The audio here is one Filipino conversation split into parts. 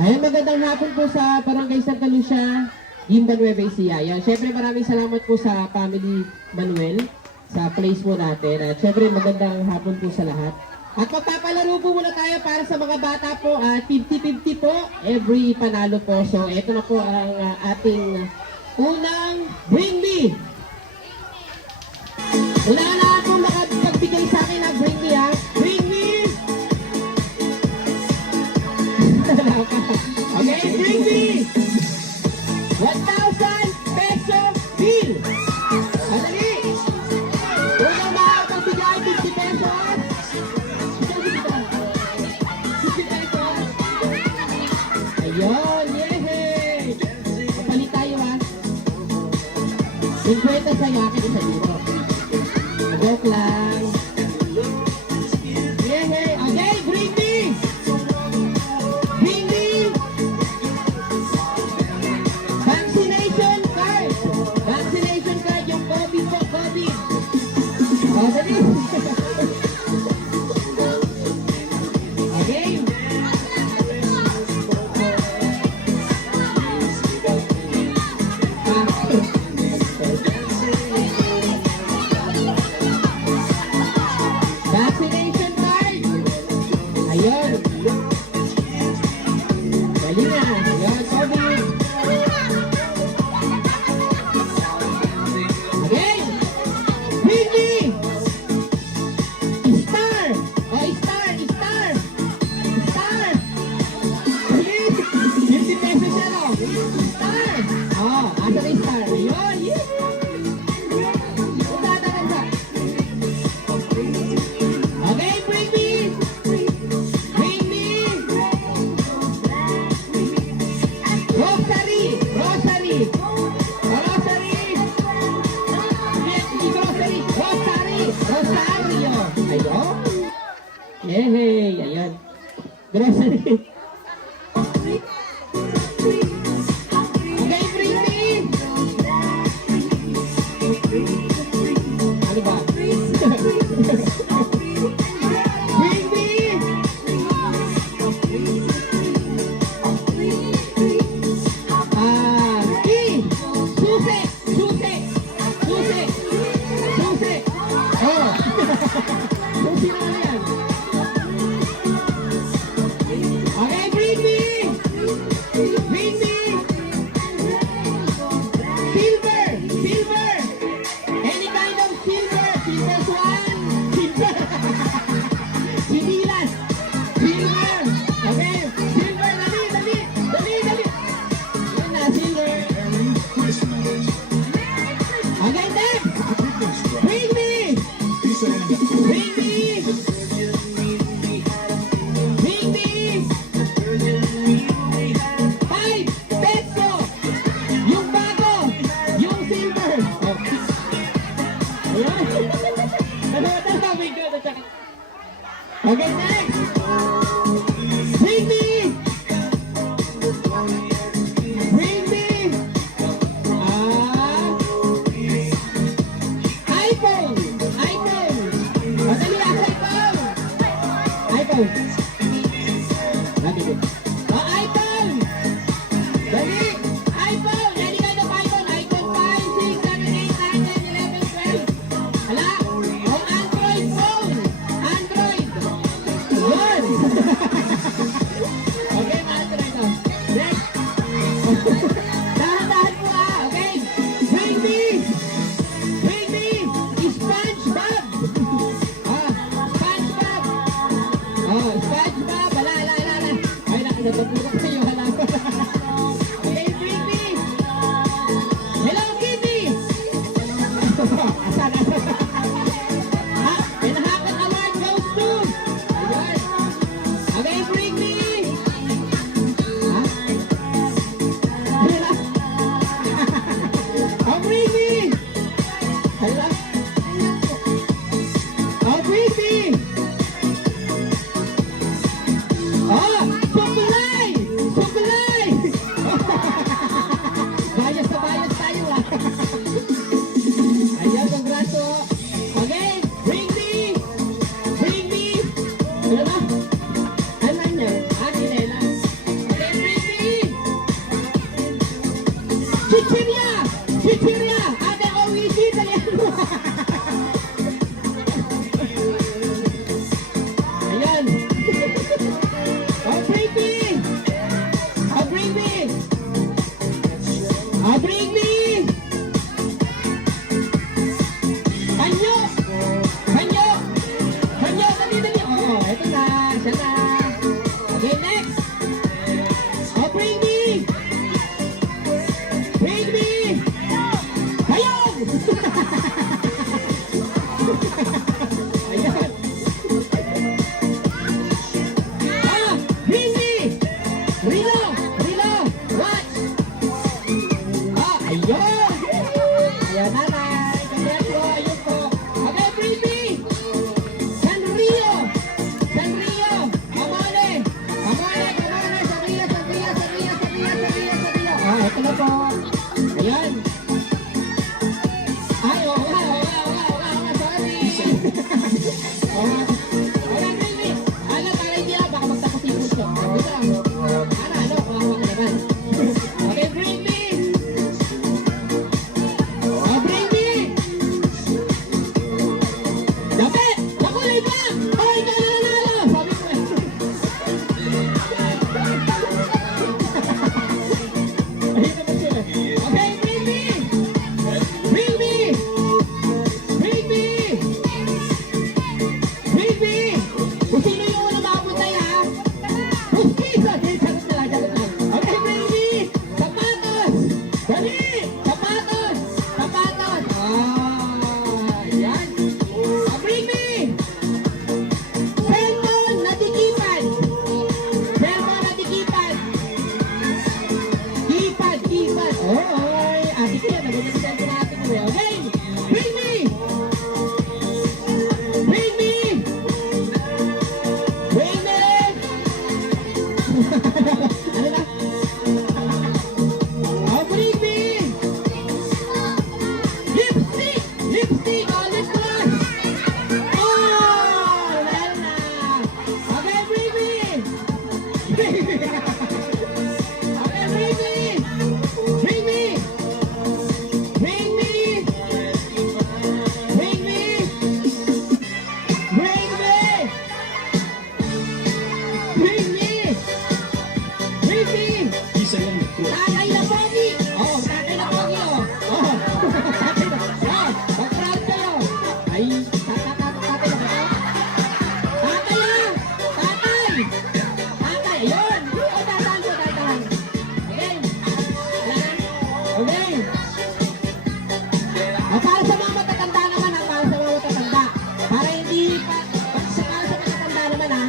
Ayun, magandang hapon po sa Barangay Santa Lucia, Gimba Nueva Ecija. Yan, syempre maraming salamat po sa Family Manuel sa place mo natin. At syempre magandang hapon po sa lahat. At magpapalaro po muna tayo para sa mga bata po. 50-50 po, every panalo po. So ito na po ang ating unang Bring Me. Una na po makapagbigay sa akin ng Bring Me, ha. Bring Me! Okay, Bring Me! 1,000 peso bill! Madali! Unang makapagbigay 50 pesos. 50 pesos. Ayun, yehey! Kapalit tayo, ha. 50 sa'yo, akin isa dito. Joke lang. Yehey! Okay, Bring Me! Bring Me! Vaccination card! Vaccination card, yung COVID po, COVID! O, dali! Okay? Vaccination card! Ayun! Dali na! Ayun, COVID! Okay! Bring Me! Star! O, star! Star! Star! Please! 50 pesos yan, o! Star! O, asa na yung star? Ayun! Yeah! Okay, Bring Me! Bring Me! Grocery! Grocery! Grocery! Hindi grocery! Grocery! Rosario! Ayun! Yehey! Ayun! Grocery! Okay, Bring Me! Ano ba? Bring Me! Susi! Susi! Susi! Susi! Oh! Susi na yan! Okay, Bring Me! Bring Me! Silver! Silver! Any kind of silver! Silver swan! Silver! Sinilas! Silver! Okay! Silver! Dali! Dali! Dali! Dali! Yun na, silver! Okay, then! Bring Me! Bring Me! Bring Me! 5 peso! Yung bago! Yung silver! Oh. Ayan. Dalawa, my God, at saka- Okay, next! Bring Me! Bring Me! iPhone! iPhone! Madali ang iPhone! iPhone! Dali ko. iPhone! Dali! iPhone! Any kind of iPhone! iPhone 5, 6, 7, 8, 9, 10, 11, 12! Hala! Android phone! Android! Good! Okay, ma-Android o. Next! Dahan-dahan mo, okay? Bring Me! Bring Me! SpongeBob! SpongeBob! SpongeBob! Ala, ala, ala, ala. Ay, natutulog sa'yo. Hala. Okay, Bring Me! Hello, Kitty! Asan, asan? Pinahakot award goes to! Ayun. Okay, Bring Me! Ha? Hala. Oh, Bring Me! Hala. Oh, Bring Me! Oh, Sukulay! Sukulay! Bias na bias tayo, ah. Ayan, congrats, oh. Okay, Bring Me! Bring Me! Ano ba? Ano yan? Akin, eh, lang. Okay, Bring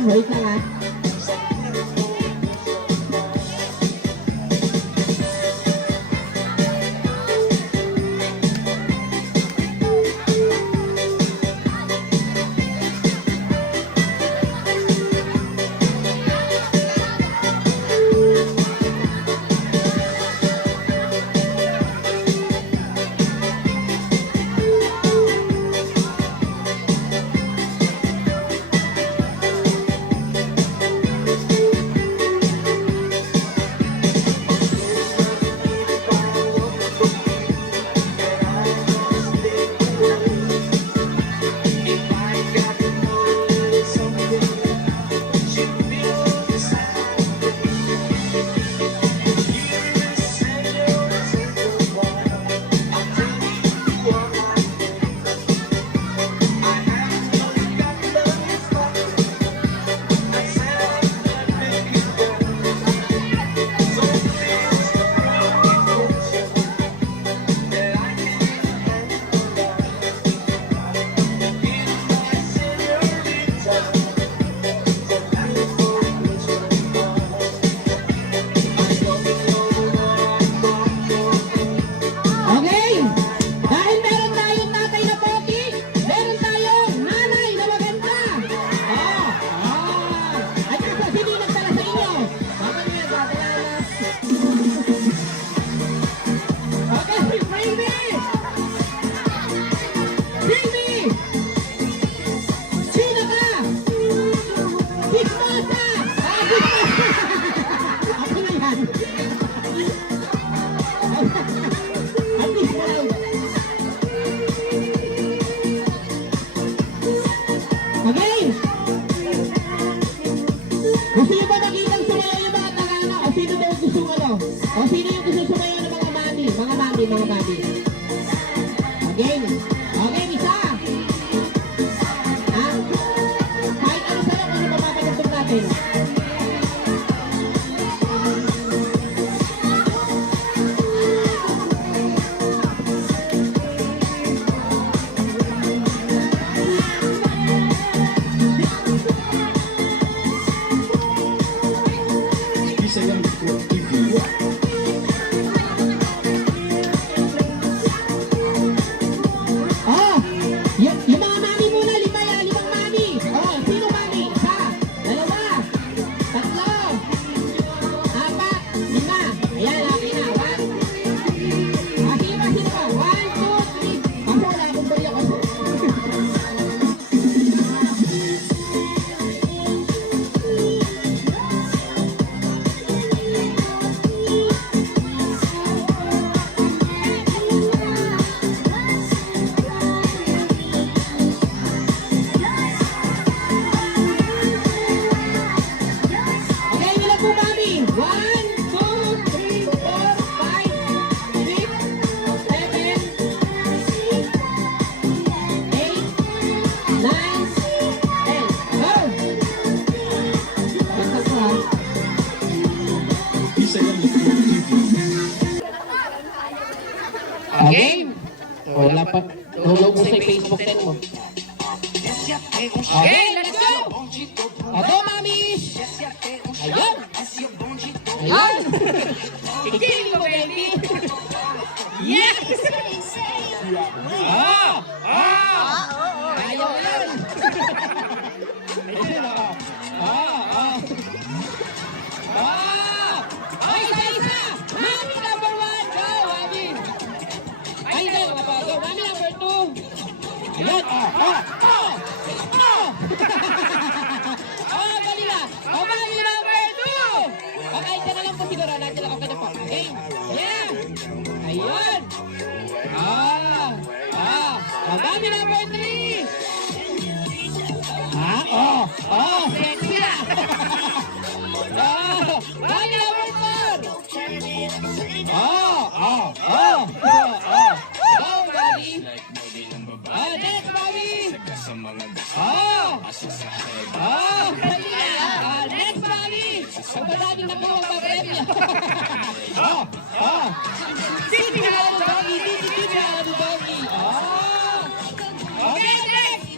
Wait lang ha. Okay! Dahil meron tayong tatay na pogi, meron tayong nanay na maganda. At ito, sino yung nagtala sa inyo? Baka niya, dadalala. Okay, Baby! Baby! Sino ka? Bismosa! Bismosa! Ako na yan. At least mo lang. Okay! Gusto nyo ba makitang sumayaw yung mga tagana? O sino daw gusto ano? O sino yung gusto sumayaw ng mga mami? Mga mami. Okay? Okay, isa! Ha? Kahit ano sa'yo, ano mapapagandong natin? Bisayang Network TV. Oh! Yung mga mami muna, limang mami. Oh, sino mami? Isa, dalawa, tatlo, apat, lima. Ayan, okay na. One. Sino ba? One, two, three. Kaso wala akong bali ako. Okay, nila po mami. 1, 2, 3, 4, 5, 6, 7, 8, 9, 10. Go! Basta ko ha. Bisayang Network TV. Okay. Wala pa. Nulog mo sa Facebook 10 mo. Okay, let's go! Ako, mami! Ayun! Ayun! Ikilig mo, baby! Yes! Ayaw yun! Ayun, ako. Isa! Mami number 1! Go, mami! Ay, hindi. Go, mami number 2! Ayun! Dali na! Mami number 2! Okay, ka na lang po siguro. Nandiyan lang ako na po. Okay? Yeah! Ayun! Mami number 3! Sexy na! Mami number 4! Go, Mami! Next, Mami! Next, Mami! Ang madaming nakuha ang papremyo. Titi ka na doggy! Titi ka na doggy! Okay, next!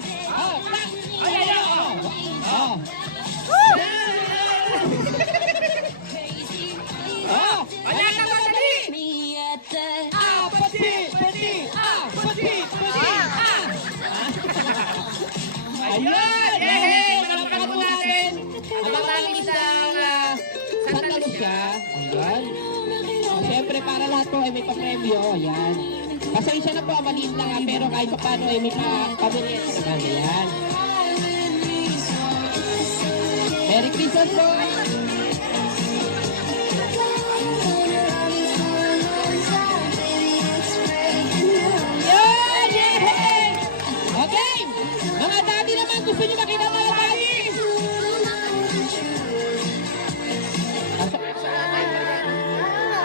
po ay may papremyo. Ayan. Pasensya na po, maliit lang pero kahit pa paano ay may pamilya naman. Ayan. Merry Christmas po! Yan! Yay! Okay! Mga daddy naman, gusto niyo makita mga daddy?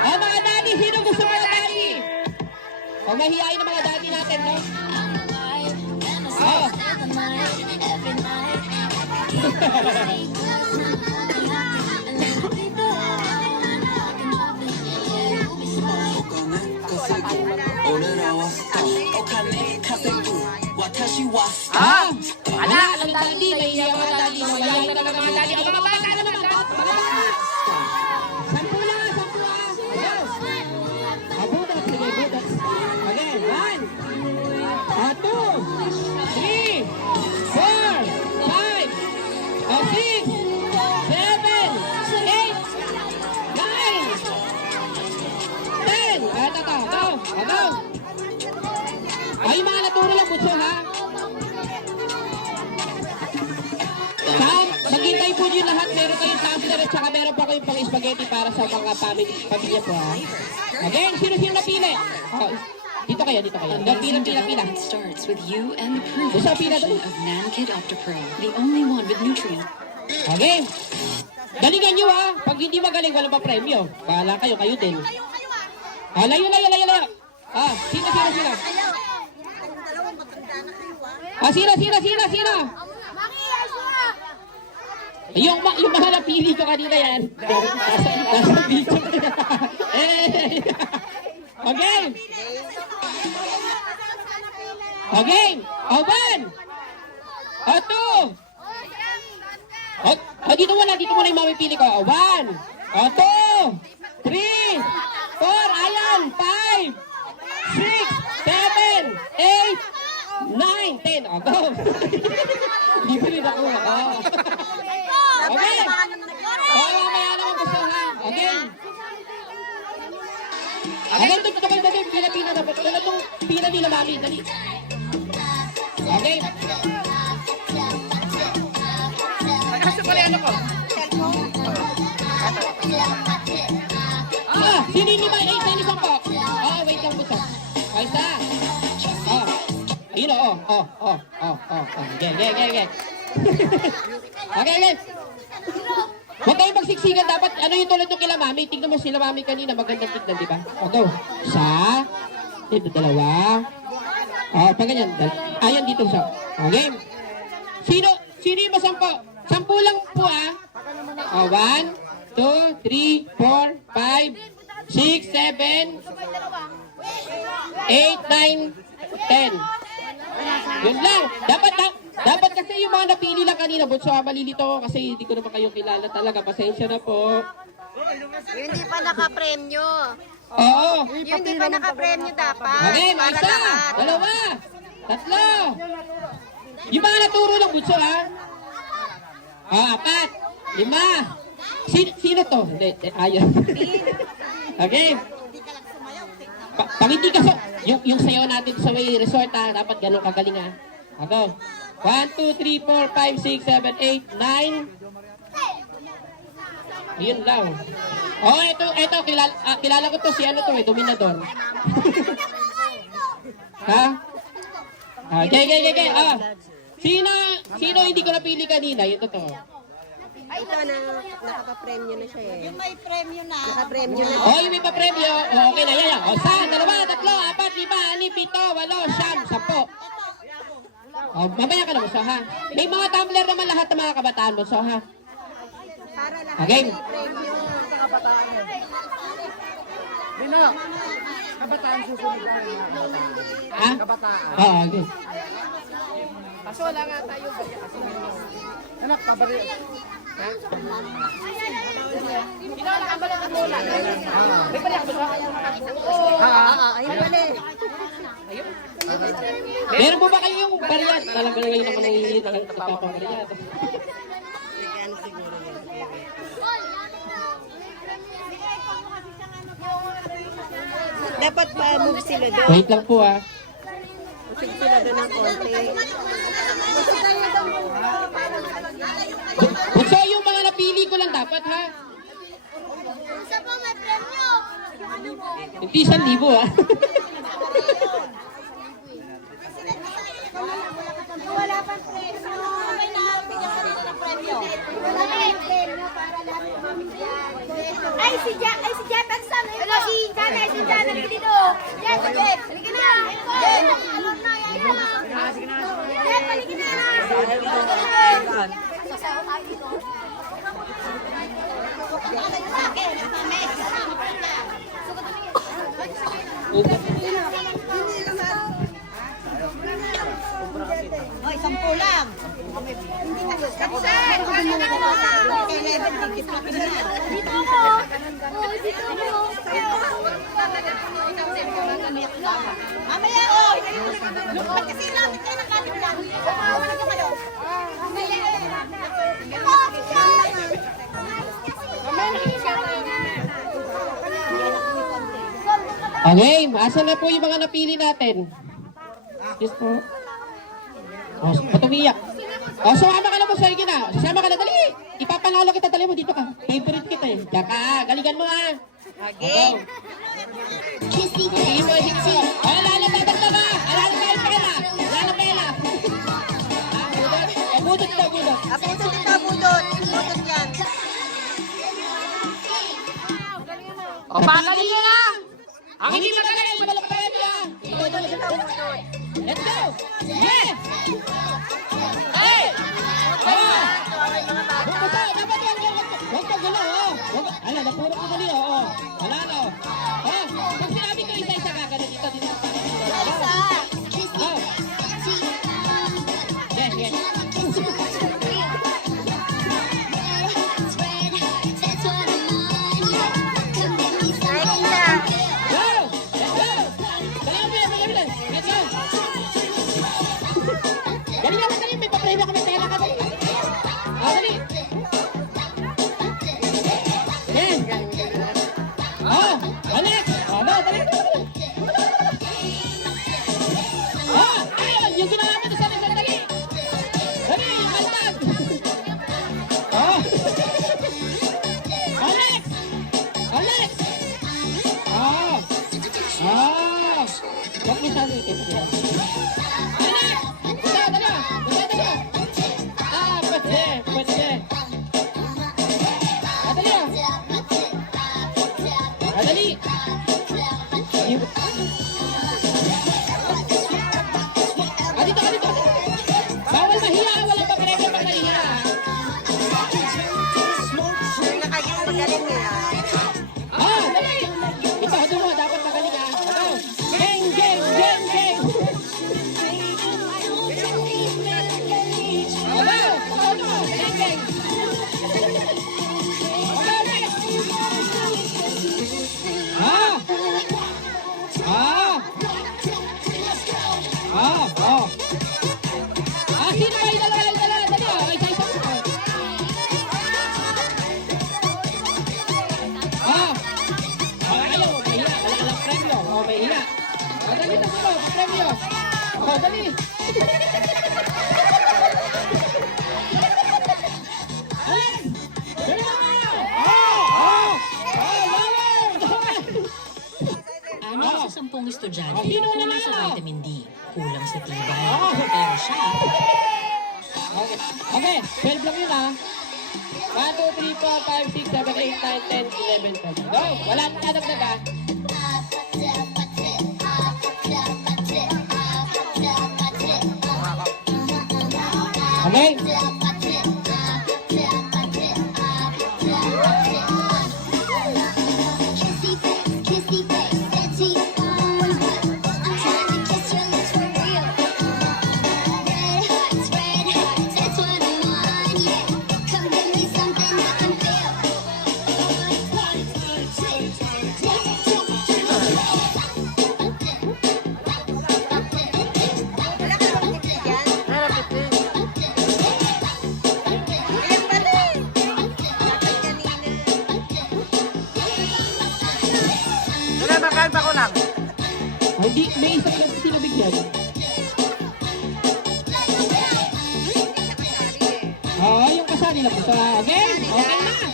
Mga daddy, sino gusto mga daddy? O mahihayin ng mga daddy natin, no? Oh. Ah! Ala, alam daddy, mahihiya mga daddy. Mahihayin talaga mga daddy. Ang mga bata naman, mga bata. Sampu lang, sampu ah. Go! Budas, sige, budas. Again, 1, 2, 3, 4, 5, 6, 7, 8, 9, 10. Ito, go, go. Ay, mga naturo lang, butso, ha? Maghintay po nyo lahat. Meron kayong tumbler at saka meron pa kayong pang spaghetti para sa mga pamilya po, ha? Again, sino napili? Oh, dito kayo. Amazing Pila. development starts with you and the proven Gusto pila nutrition doon? of Nankid Optipro, the only one with nutrients. Okay. Galingan nyo, ha? Pag hindi magaling, walang pa premyo. Bahala kayo din. Layo. Sino? Sino? Yung mga napili ko kanina yan. Nasa video. Okay. One. Two. Dito muna yung mamipili ko. 1, 2, 3, 4, ayan, 5, 6, 7, 8, 9, 10. Go. Libre na ako. Okay. Mamaya naman gusto ha. Okay. Again, ito kayo dali. Pila na. Dala itong pila nila, mami. Dali. Okay. Kasi pala ano ko? Sino yung 8 isang po? Wait lang po sa. Isa. Ayun o. Okay. Okay. Huwag kayong magsiksikan. Dapat, ano yung tulad ng kila mami? Tignan mo sila mami kanina. Magandang tignan, di ba? Go. Isa. Ito, dalawa. Pag ganyan. Ayan dito siya. Okay. Sino yung masampo? 10 lang po, 1, 2, 3, 4, 5, 6, 7, 8, 9, 10. Yun lang. Dapat kasi yung mga napili lang kanina, butso, malilito ako kasi hindi ko naman kayo kilala talaga. Pasensya na po. Yung hindi pa naka-premyo. Oo. Yung hindi pa naka-premyo dapat. Okay, Para isa, lahat. dalawa, tatlo. Yung mga naturo lang, butso, ha? 4, 5. Sino to? Hindi, ayaw. Okay. Pag hindi ka yung sayo natin sa may resort, dapat ganun kagaling, ha? Go. 1, 2, 3, 4, 5, 6, 7, 8, 9. Yun lang. Ito, kilala ko to, si ano to, Dominador. Ha? Okay. Sino hindi ko napili kanina? Yun to. Ito na, nakapa-premyo na siya eh. Yung may premyo na. Naka-premyo na. Yung may pa-premyo. Okay na, yan. 1, 2, 3, 4, 5, 6, 7, 8, 9. Mamaya ka na mo, ha? May mga tumbler naman lahat ng mga kabataan mo, ha? Para lahat Okay. may premyo sa kabataan. Kabataan susunod na. Ha? Kabataan. Okay. Kaso wala nga tayo. Anak, pabalik. Kinala ka ba lang ang bola? May balik ba? Ayun pala eh. Meron po ba kayo yung bariyat? Talaga ngayon naman nangihingi ng nagpapabariyat. Dapat pa-move sila doon. Wait lang po ah. Usig sila doon ng konti. So yung mga napili ko lang dapat ha. Isa pa may premyo. Hindi 1,000 ah. Wala pang premyo. May nakabigyan ka dito ng premyo. Wala pang premyo para lahat mabigyan. Ay, si Jet ang sabi. Hello, si Jana. Si Jana dito. Jet, Jet. Halika na. Jet, alam na. Jet, halika na. Sasayaw tayo dito. Hoy, 10 lang. Dito ako. Oh, dito ako. Mamaya, oy! Ba't kasi lapit kayo ng lapit lang? Wala ka kayo. Okay, asa na po yung mga napili natin? Yes po. Oh, ba't umiyak? Oh, sumama ka na po, sige na. Sumama ka na, dali. Ipapanalo kita, dali mo dito ka. Favorite kita eh. Diyan ka, galingan mo ah. Okay. Sige mo, sige mo. Oh, lalababat na ba? Lalababat pela. Lalapela. Ah, budot na, budot. Budot ito, budot. Budot yan. O, pagaling na! Ang hindi magaling, walang premyo! Let's go! Yes! Hey! Oh! Bumasa, dapat yan! Huwag ka gula, oh! Ala, napuro ko dali, oh! Wala na, oh! Oh! Pag sinabi ko isa-isa ka, ganun dito, dito. Oh! Yes, yes. Premyo kami, pera ka dali. Ah, dali. Yan. Oh, Alex. Oh, no, dali. Oh, ayun, yung ginawa mo sa Alex, dali. Dali, kaltag. Oh. Alex. Alex. Oh. Oh. Huwag mo sabi. Alex. Dali, dali. Pwede. Adali ah. Adali. Dito. Bawal mahiya, wala pa premyo pag nahiya. Hindi na kayo magaling nila. Ah, dali. Ito mo, dapat magaling ah. Geng. Sino kayo dala? Dali, isa-isa mo. Ayaw, mahiya. Wala lang premyo. Oh, mahiya. Dali na sino, premyo. Oh, dali. Alex! Dali na kayo! Anim sa 10 estudyante, Sino kulang naman sa ako? vitamin D, kulang sa tibay, pero siya, Okay, 12 lang yun ah. 1, 2, 3, 4, 5, 6, 7, 8, 9, 10, 11, 12. Go! Wala nang kadagdag ah. Okay? Hindi, may isang sinabigyan. Yung kasali na po. Okay? Okay na.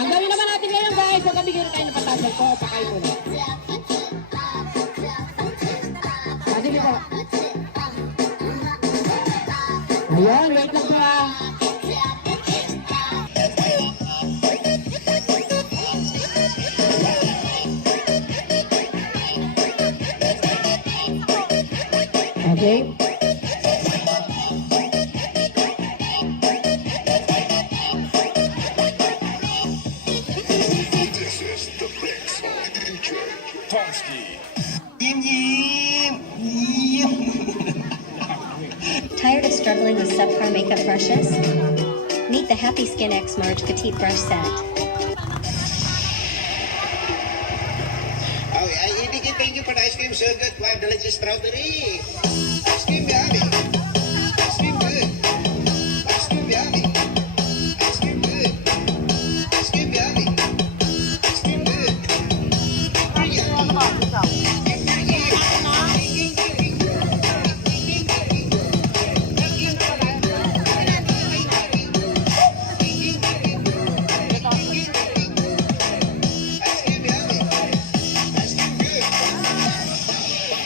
Ang gawin naman natin ngayon guys, huwag kabigyan na tayo ng patasan ko. Pakain mo na. Sige po. Ayan, wait lang pa. Okay. Tired of struggling with subpar makeup brushes? Meet the Happy Skin X Marge Petite Brush Set. Oh, thank you for the ice cream. So good. Wow, delicious strawberry. Ice cream yummy. Ice cream good. Ice cream yummy. Ice cream good. Ice cream yummy. Ice cream good. Ice cream yummy.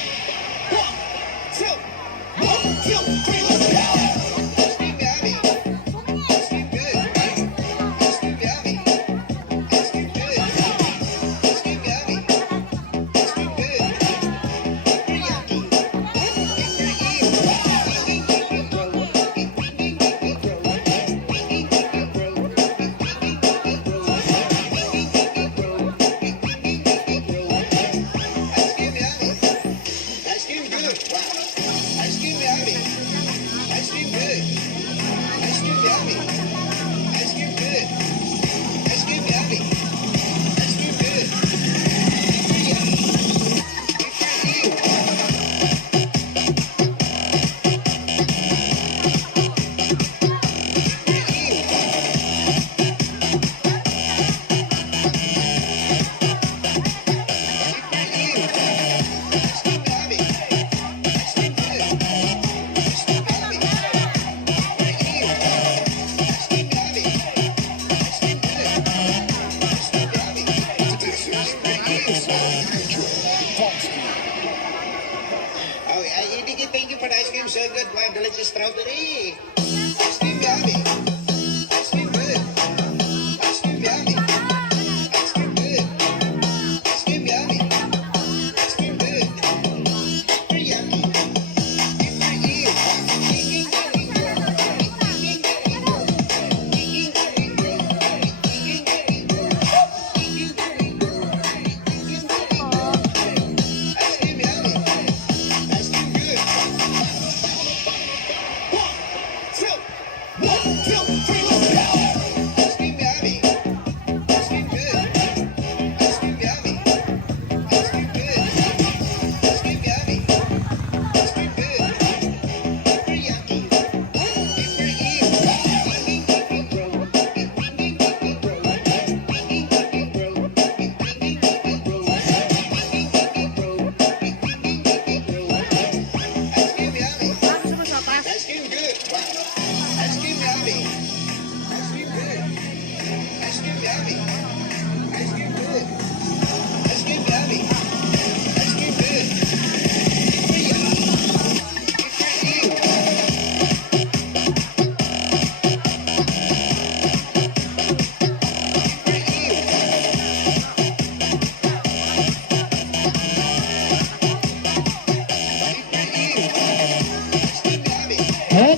Ice cream good. One, two, three, let's go. Ice cream yummy. Ice cream good. Ice cream yummy. Ice cream good. Ice cream yummy. Ice cream good. Super yummy. Ice cream yummy. Ice cream good. Ice cream yummy. Ice cream good. Ice cream yummy. Ice cream good. Ice cream yummy. Ice cream good. Super yummy. Super you. Oh, thank you for the ice cream. So good. Wow, delicious strawberry. Ice cream yummy. Ice cream good. Ice cream yummy. Ice cream good. Ice cream yummy. Ice cream good. Super yummy. Super you. Ice cream yummy. Ice cream good. One, two, three, let's go. Ice cream yummy. Ice cream good. Ice cream yummy. Ice cream good. Ice cream yummy. Ice cream good. Super yummy. Ice cream yummy. Ice cream good. Ice cream yummy. Ice cream good. Ice cream yummy. Ice cream good. Ice cream yummy. Ice cream good. Super yummy. Super you.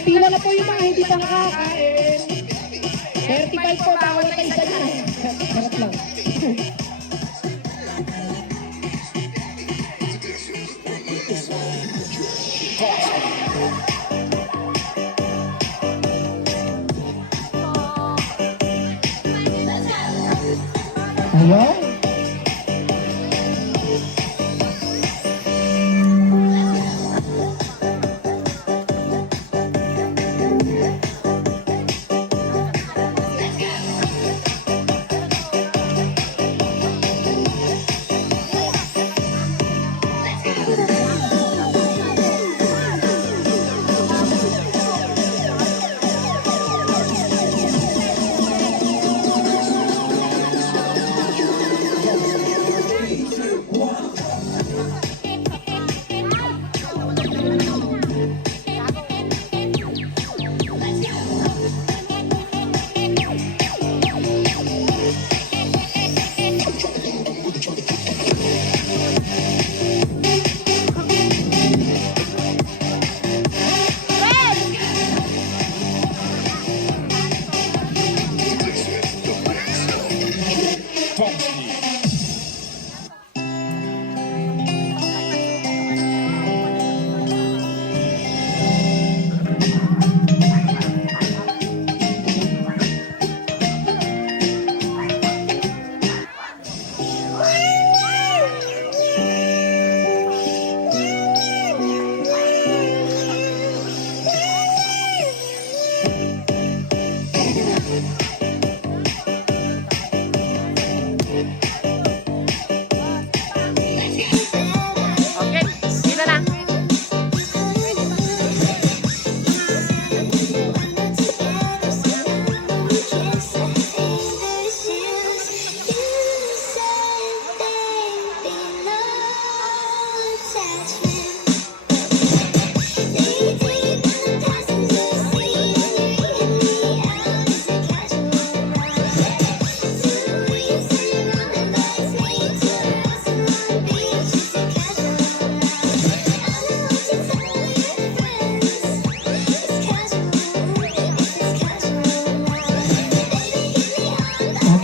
Pila na po yung mga hindi pa nakakain. 35 po, bawat na isa na. Sarap lang. Ayun.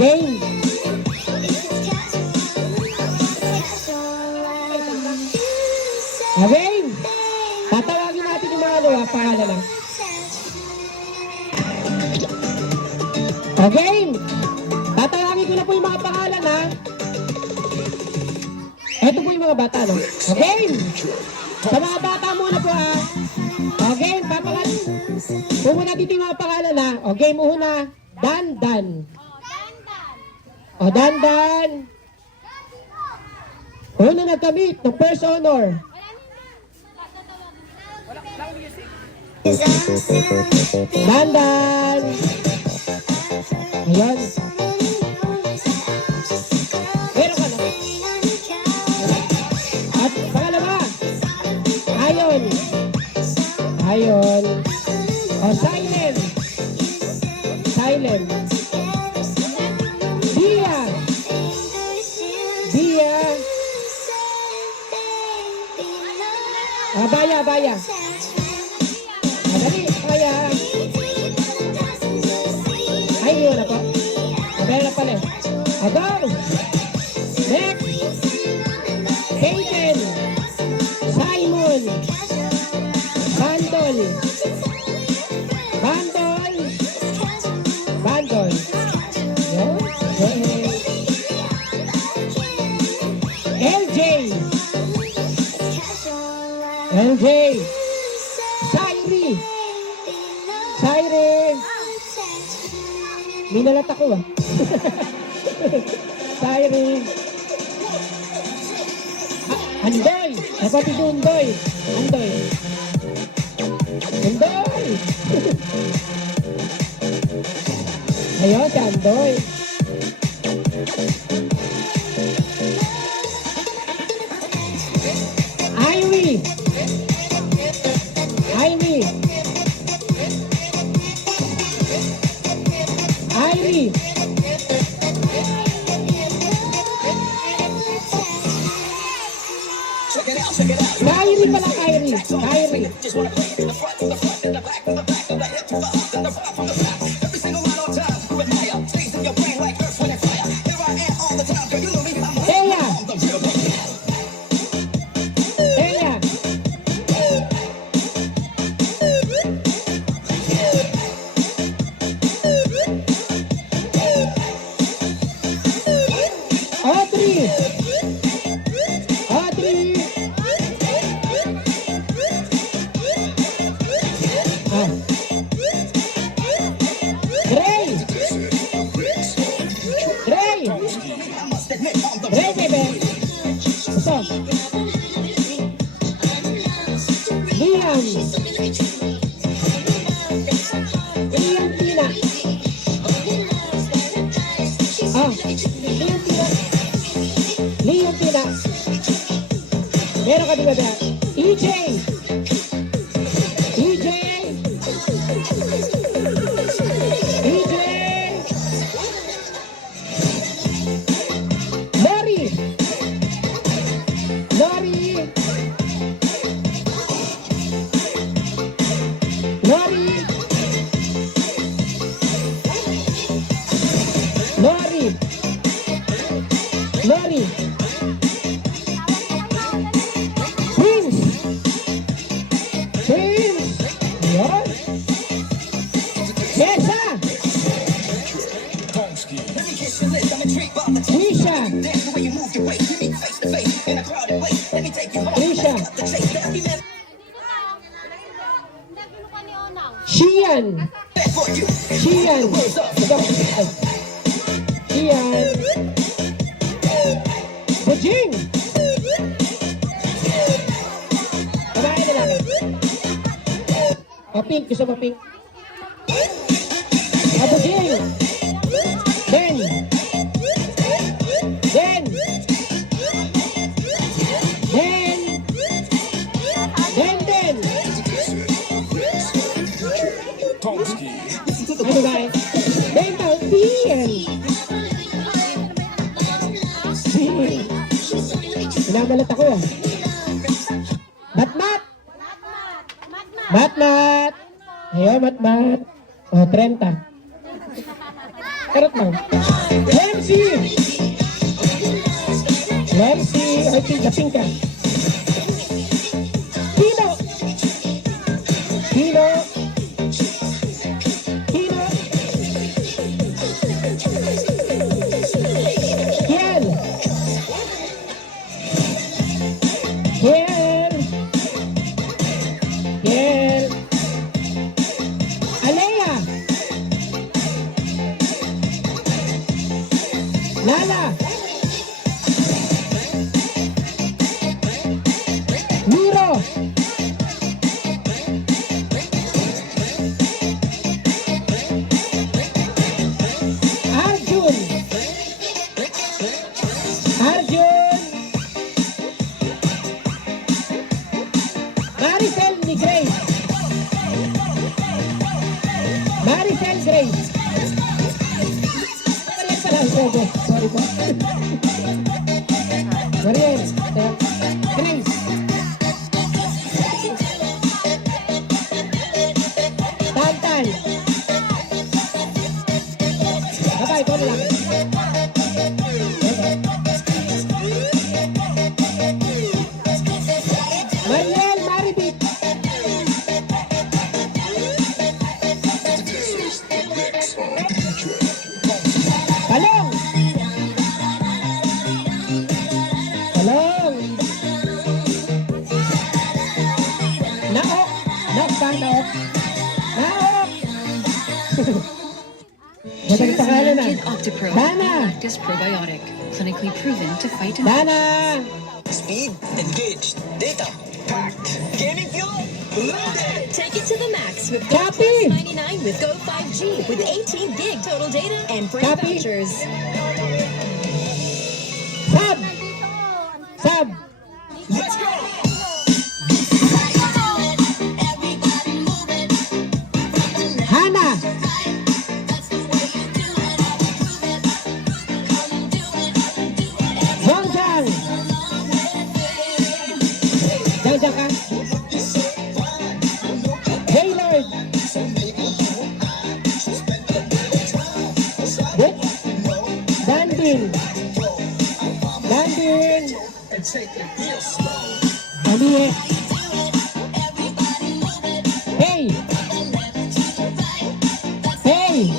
Game. Game. Tatawagin natin yung mga pangalan lang. Game. Tatawagin ko na po yung mga pangalan ha. Ito po yung mga bata, no? Game. Sa mga bata muna po ha. Game, papangalan. Pumuna dito yung mga pangalan ha. Game, una. Dandan. Dandan. Una nagkamit ng first honor. Dandan. Ayan. Meron ka na. At pangalawa. Ayon. Ayon. Silent. Silent. Dia. Dia. Baya, baya. Dali, baya. Ay, yun na po. Baya na pala. Go! Next. Peyton. Simon. Bandol. Bandol. Bandol. Yan. LJ. LJ. Sairi. Sairi. Minalat ako ah. Sairi. Andoy. Napati ko Andoy. Andoy. Andoy. Ayun, si Andoy. Ivy. Ivy. Ivy. Kyrie pala, Kyrie. Kyrie. Teya. Teya. Audrey. Audrey. Gray. Gray. Gray, bebe. Ito. Liam. Liam Tina. Liam Tina. Liam Tina. Meron ka diba ba? EJ. EJ. EJ. Lori. Lori. Lori. Lori. Lori. Prince. Prince. Ayan. Mesa. Trisha. Trisha. Shian. Shian. Shian. Bujing. Babae na lang. Pink. Gusto mo pink? Bujing. Ben. Ben. Ben. Ben. Ben. Ano ba eh? Ben Tautian. Pinamalat ako ah. Matmat. Matmat. Ayun, matmat. O, 30. Karot mo. Lemsi! Lemsi! Ay, lasing ka. Kino! Kino! Kino! Kiel! Kiel! Kiel! Alea! Lala! Miro! Arjun! Arjun! Maricel ni Grace! Maricel Grace! Mariel pala, sorry po. Mariel, Grace! Tantan! Baba, ikaw na lang. Mariel, Maribit! Palong! Palong! Naok! Naok ba? Naok! Naok! Madaling pangalan na. Kid Octopro, Dana! Lactis Probiotic, clinically proven to fight Dana! Speed, engaged, data, packed, gaming fuel, loaded! Take it to the max with Copy! $99 with Go 5G with 18 gig total data and free Copy! vouchers. Sab! Sab! Let's go! Hana! Hongjiang! Diyan ka? Gaylord! Dick? Dandin! Dandin! Alie! Hey! Hey!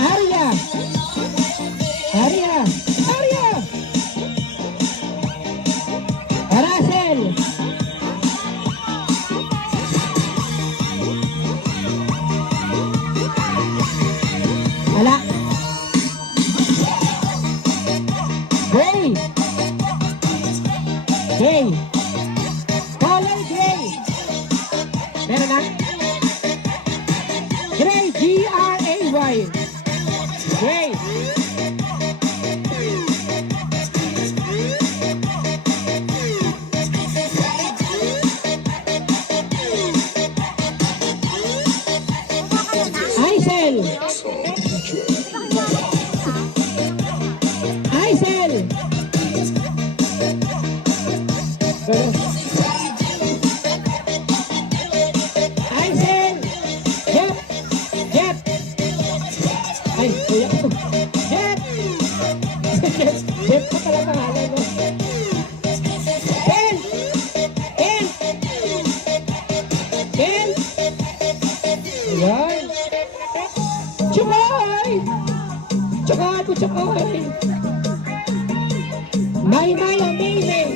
Arya! Arya! Arya! Aracel! Ala! Gray! Gray! Color gray! Meron na? Gray! G-R-A-Y! Gray! Aisel! Aisel! Aisel! Jep! Jep! Ay, kuya ko. Jep! Jep pa pala pangalan mo. Ken! Ken! Ken! Ayan. Chukoy! Chukoy po, Chukoy! May amazing!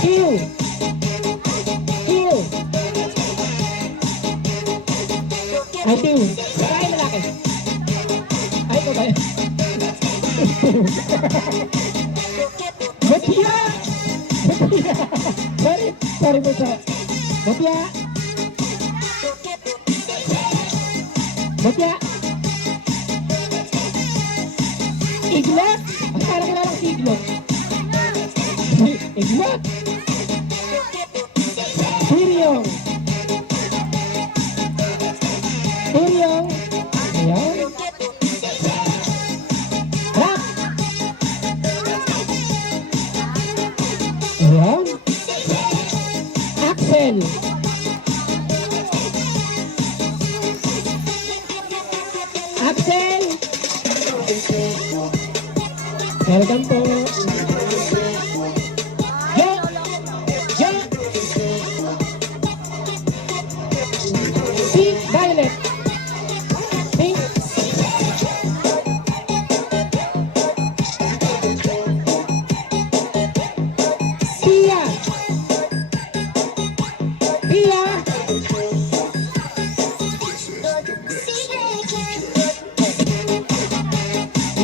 Kill! Kill! Ay, Kill! Ay, lalaki! Ay, ito ba? Matiya! Matiya! Sorry po, sir. Matiya! Matiya! Iglot! Ang parang kilalang si Iglot. Iglot! Tiryong! Tiryong! Ayan. Rock! Ayan. Ayen. Axel. Welcome po. Jo. Jo. Pink Violet. Pink. Pia. Pia.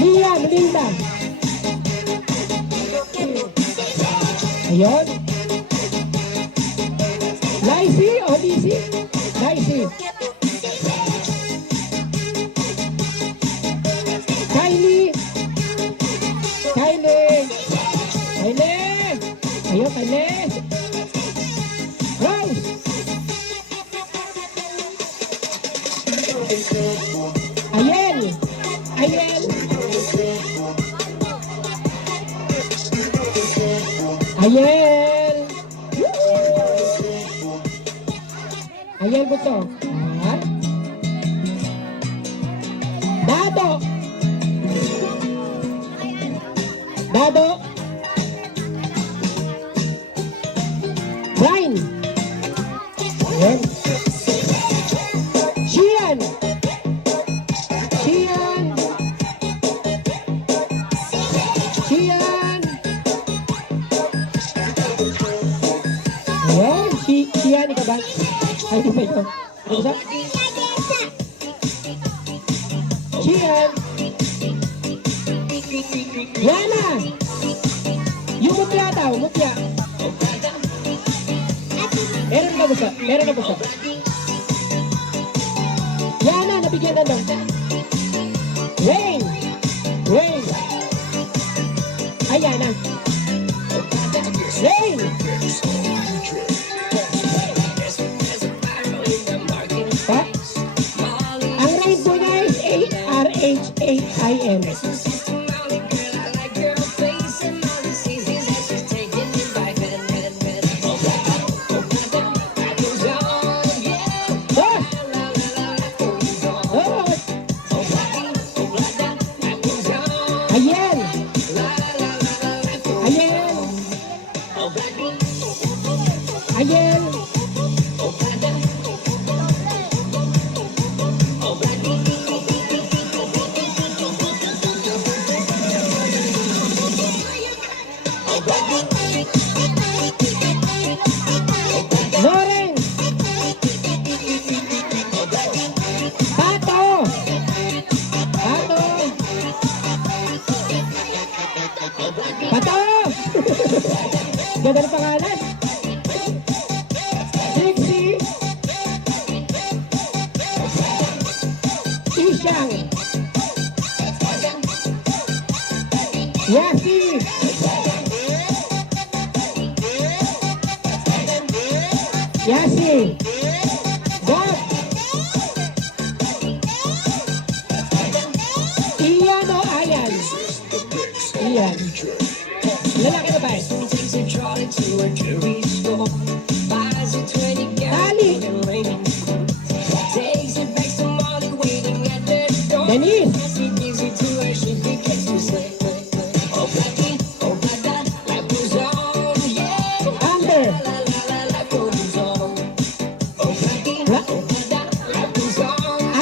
Lia Melinda. Ayun. Lacey o Lizzy? Lacey. Kylie. Kylie. Kylie. Ayun, Kylie. Rose. Ayel. Ayel. Ayel. Ayel po to. Ah. Dado. Dado. Brian. Ayun. Shian. Shian. Shian. Ayun. Shian, ikaw ba? Ay, di ba ito? Ano ba? Shian. Yana. Yung mutya daw, mutya. Meron na gusto. Meron na gusto. Yana, nabigyan na lang. Rain. Rain. Ay, Yana. Rain. Pa? Ang rain po na is A-R-H-A-I-N. Ayen. Ayen. Ayen. Loren. Pato. Pato. Pato. Ganda ng pangalan. Trixie. Ishang. Yasi. Yasi. Bob. Ian o Ayan? Ian. Lalaki na ba? Tali. Denise. Amber.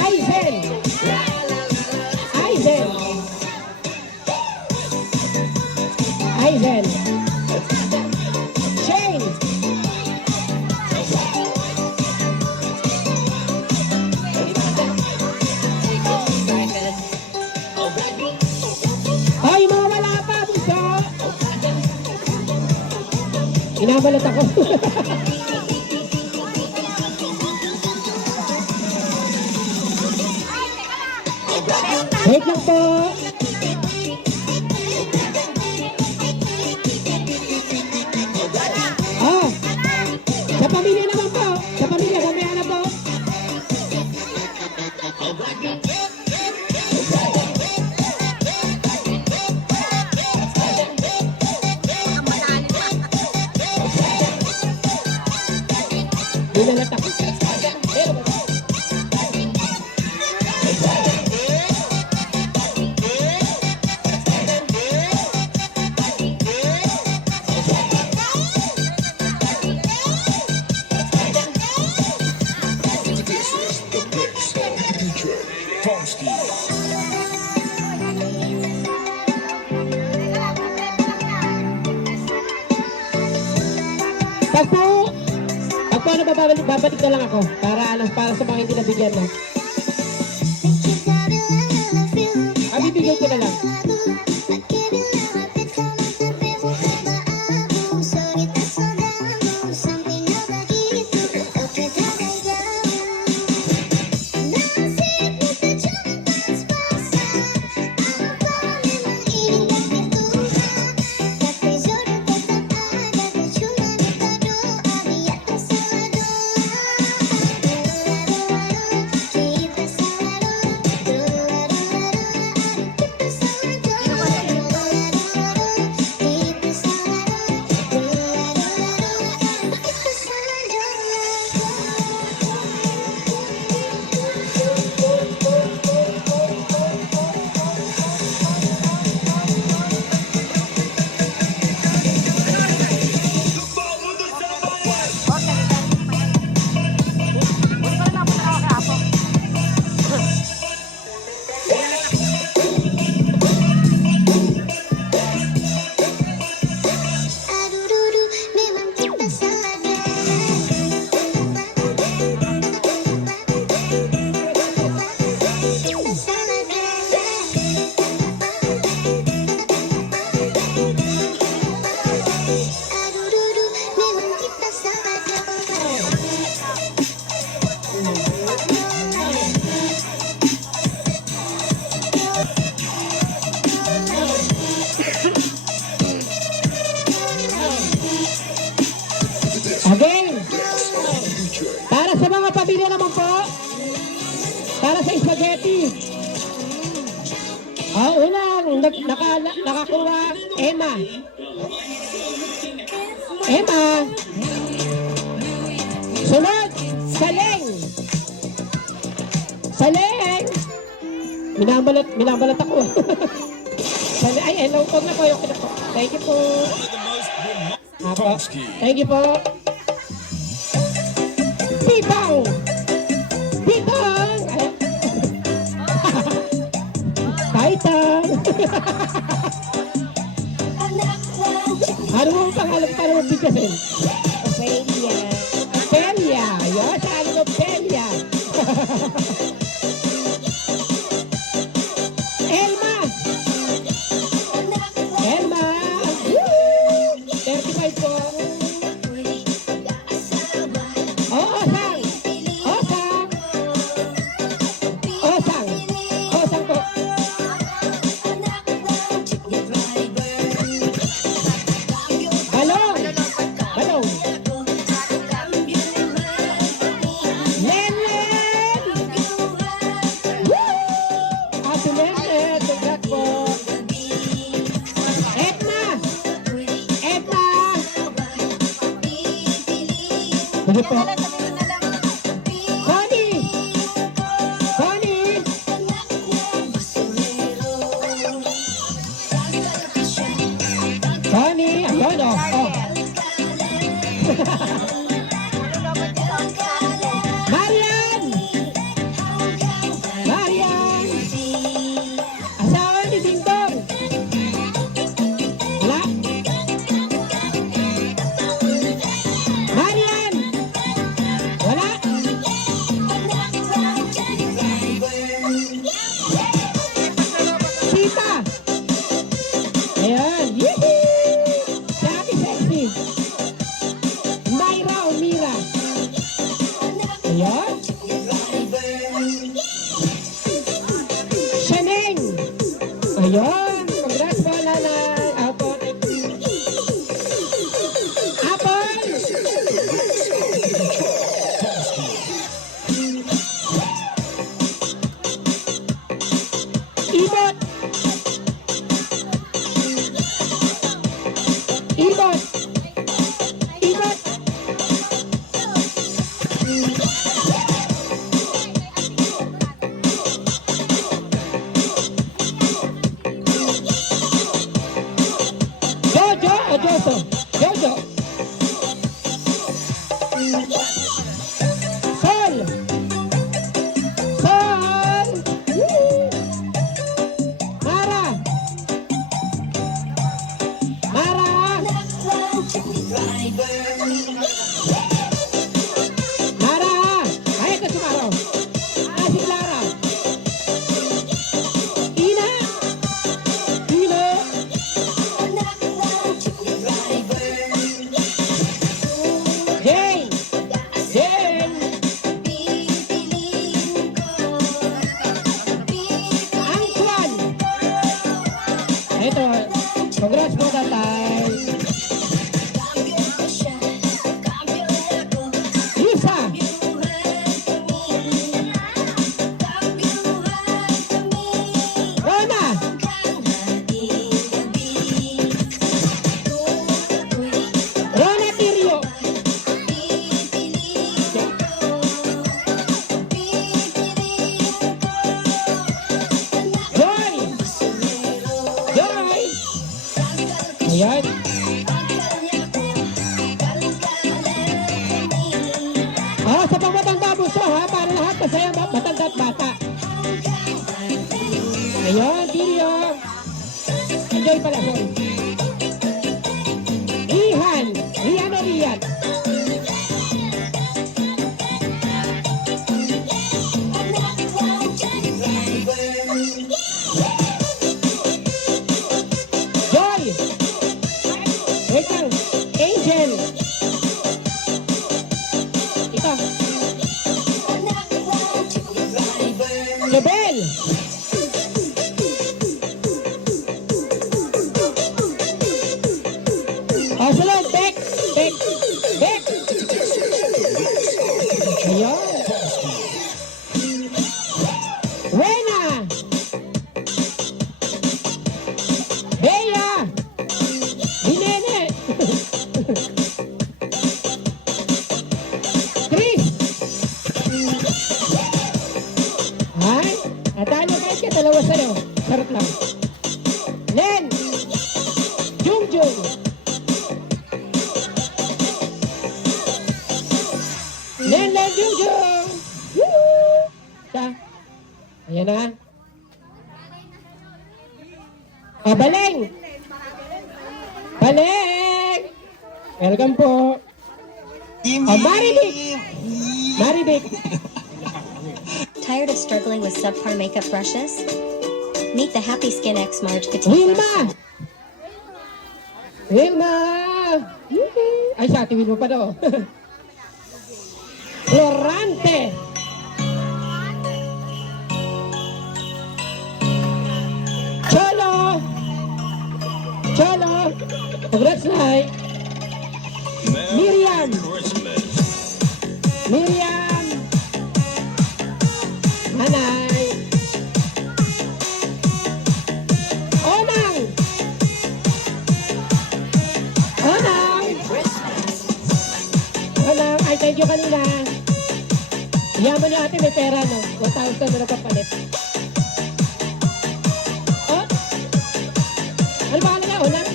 Aizen. Aizen. Aizen. Shane. Ay, mawala pa, buso. Inabalat ako. Wait lang po. Oh, sa pamilya naman po. Sa pamilya, mamaya na po. Binalat ako. Meron ba? Tomsky. Pag po ano babalik na lang ako para sa mga hindi nabigyan na. Bibigyan ko na lang. Again, para sa mga pamilya naman po, para sa spaghetti. Unang nakakuha, Emma. Emma. Sunod, Saleng. Saleng. Minabalat ako. Saleng, ay, hello po na po yung kinako. Thank you po. Apo. Thank you po. Pitong! Pitong! Pitong! Ano mo ang pangalan para magbigkasin? Ophelia. Ophelia! Yan, saan mo Ophelia? Elma! Elma! Woo! 35 po. Osang! Osang! Osang! Osang po. Balong! Balong! Len! Len! Woo! Ate Len! Congrats po. Edna! Edna! Sige po. Connie! Connie! Connie! Ayun o. Oh. Marian! Marian! Asawa ni Dingdong! Wala? Marian! Wala? Sita! Ayan! Yee! Si Ate Sexy! Myra! Lara! Ay, ito si Maro. Si Clara. Tina! Tina! Jane! Jane! Antoine! Ito, congrats po tatay. Lisa! Rona! Rona Tirio! Joy! Joy! Ayan. Sa pamatanda buso ha, para lahat masaya matanda at bata. Ayun, Tirio. Enjoy pala, sorry. Rihan. Rihan o Rihan? Joy. Wait lang. Angel. Ito. Jobel. Sunod, Beck. Beck. Beck. Ayun. Wena. Bea. Binene. Chris. Ay, natalo kahit ka dalawa sa'yo. Sarap lang. Len. Jungjung. Len Jungjung. Woo! Ta. Ayan na. Baleng. Baleng. Welcome po. Maribik. Maribik. Tired of struggling with subpar makeup brushes? Meet the Happy Skin X Marge Petite Wilma. Brush. Wilma. Ay, sa atin mo pa daw. Florante. Cholo. Cholo. Congrats, Lai. Miriam. Christmas. Miriam. Hanay. Onang. Onang. Onang. Ay, thank you kanina. Yaman niyo ate, may pera, no? 1,000 na napapalit. Oh? Ano ba kanina? Onang?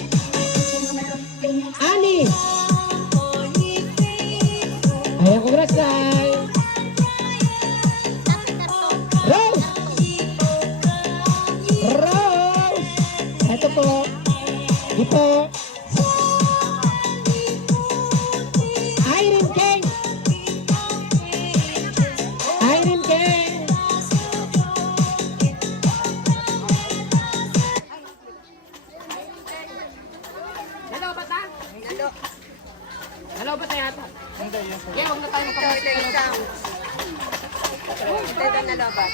Ani. Ayan, congrats, Lai. Rose! Rose! Ito po. Ito. Irene King! Irene King! Nalobat na? Nalobat na yata? Hindi, yes. Kaya huwag na tayo magkakasal. Ito na nalobat.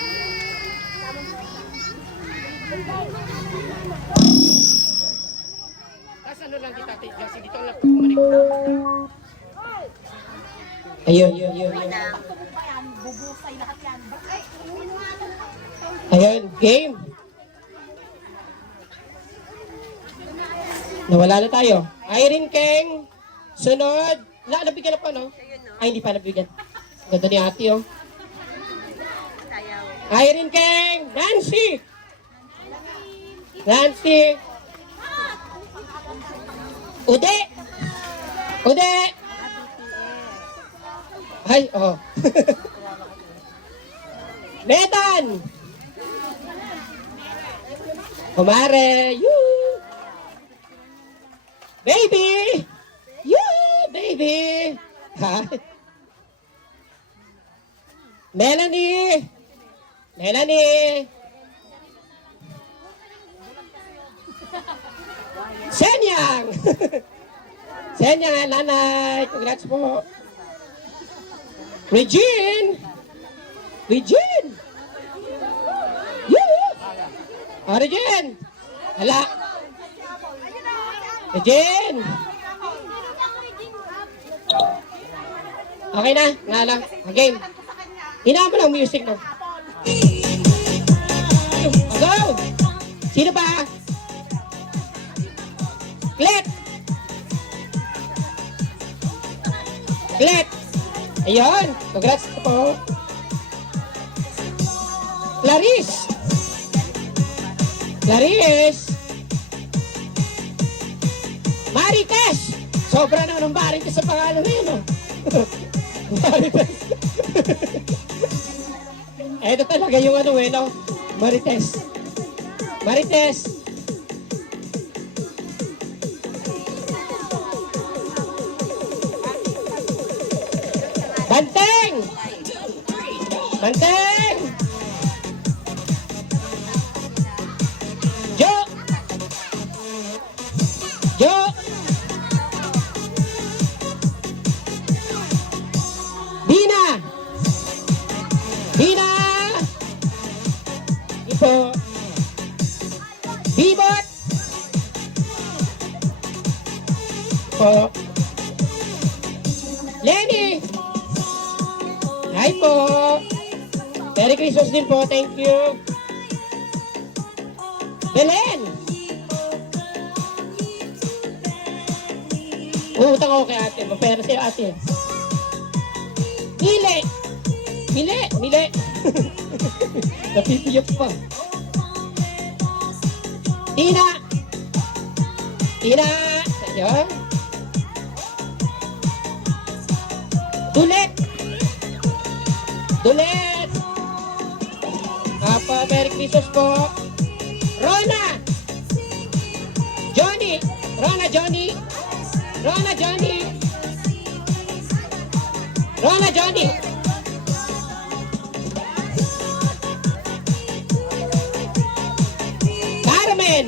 Tapos ano lang dito, ate, kasi dito lang kumanik. Ayun. Ayun, game. Nawala na tayo. Irene King. Sunod. Nabigyan na pa, no? Ay, hindi pa nabigyan. Ganda ni ate, oh. Irene King. Nancy. Nancy. Ude. Ude. Ay, oh. Medan. Kumare. You. Baby. You. Ivy! Ha? Melanie! Melanie! Senyang! Senyang, nanay! Congrats po! Regine! Regine! Yoo! Oh, Regine! Hala! Regine! Okay na? Nga lang. Game. Hinaan mo lang music mo. Go! Sino pa? Click! Click! Ayun! Congrats po! Clarice! Clarice! Marites! Sobra na ng Marites sa pangalan na yun, oh. Marites. Ito talaga yung ano eh, no? Marites. Marites. Banteng! Banteng! Jo! Jo! Dina! Dina! Ipo! Bibot! Po! Lenny! Hi po! Merry Christmas din po, thank you! Belen! Utang ako kay ate, mapera siya ate. Mile! Mile! Mile! Napipiyot pa. Tina! Tina! Ayun. Dulet! Dulet! Papa, Merry Christmas po. Rona! Johnny! Rona, Johnny! Rona, Johnny! Rona, Johnny! Carmen!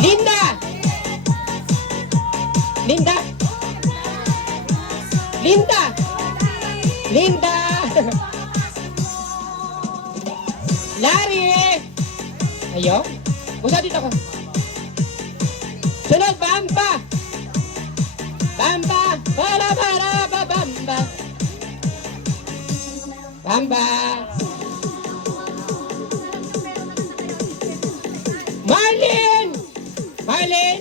Linda! Linda! Linda! Linda! Larry! Ayun. Usa dito ka. Sunod, Bamba! Bamba! Para, ba, Bamba! Bamba! Marlin! Marlin!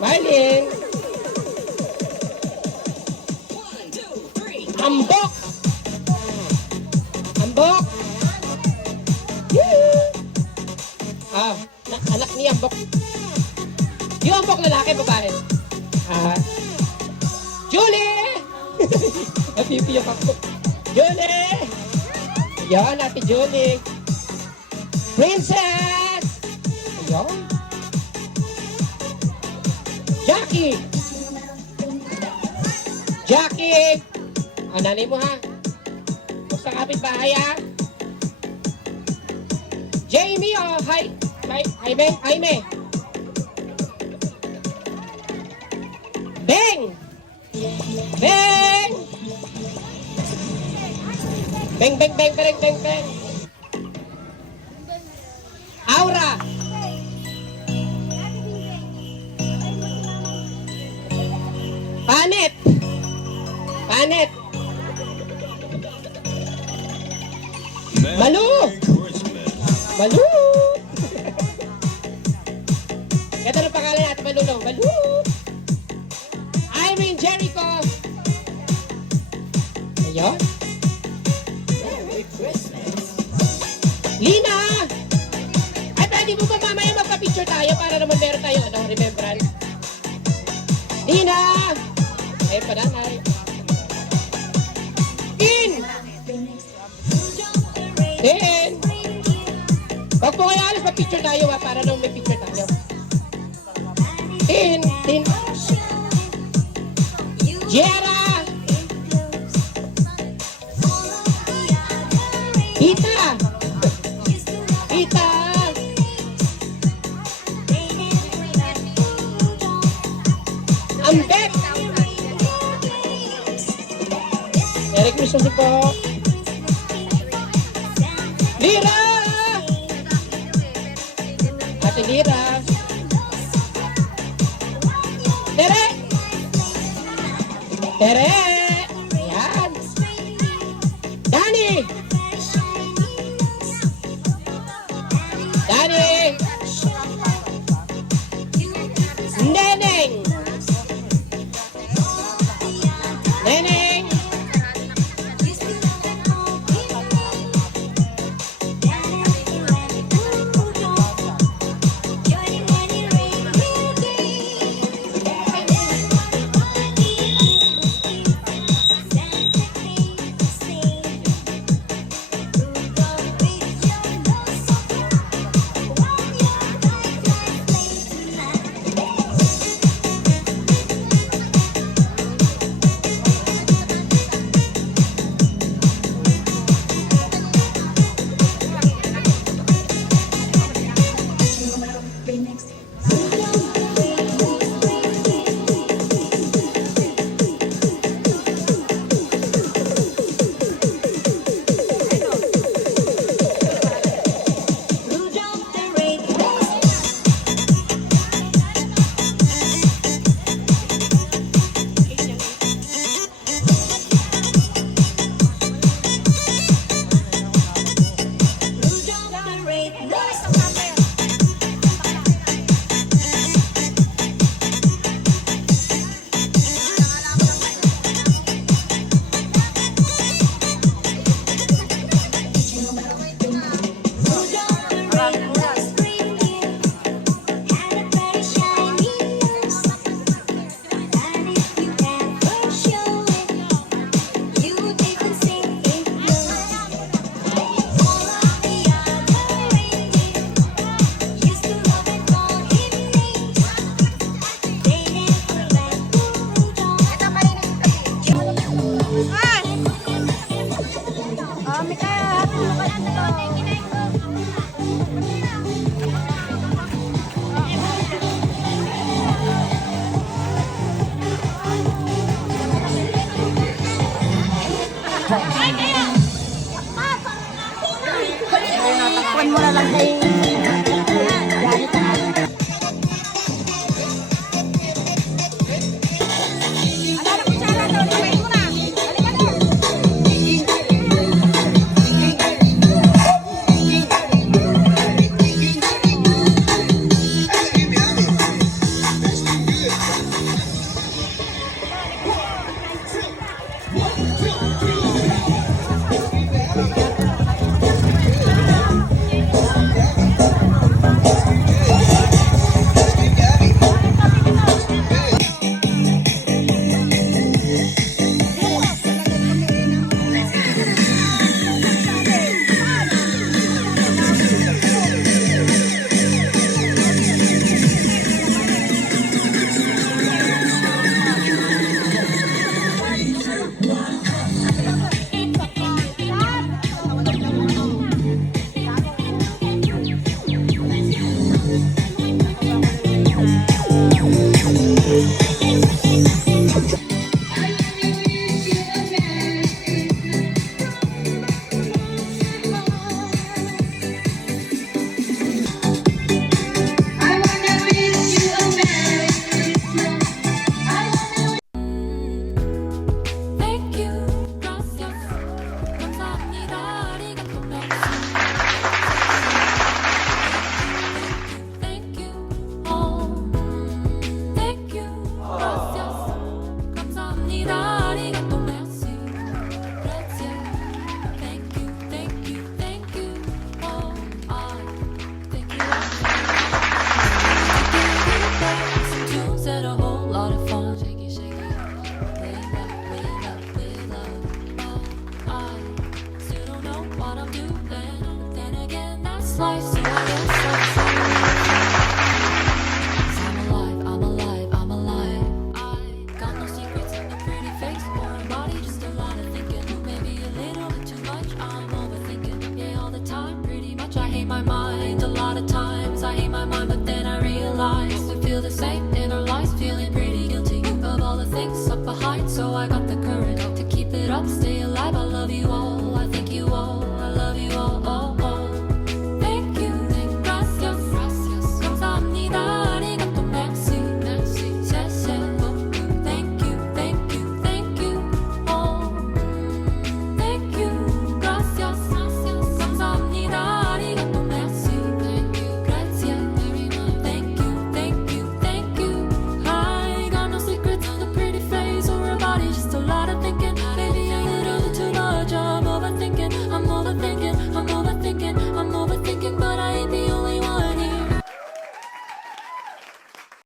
Marlin! Ambok! Ambok! Anak ni Ambok. Yung Ambok lalaki, babae. Julie! Napipiyak ako. Julie! Yan, ate Julie. Princess! Ayan. Jackie! Jackie! Nanay mo ha. Basta kapitbahay ha. Jamie, oh, hi. Jaime, Jaime. Beng! Beng! Beng, beng, beng, beng, beng, beng. Aura! Panet! Panet! Malu! Malu! Ito ang pangalan natin, Malu, no? Malu! Irene Jericho! Ayun. Merry Christmas! Lina! Ay, pwede mo ba mamaya magpa-picture tayo para naman meron tayo, ano, remembrance? Lina! Ayun pa nanay. In! Then, po kayo alis, pa-picture tayo ha, para nung may picture tayo. Tin. Jera! Ita! Ambet! Merry Christmas po. Lira! Ate Lira. Tere!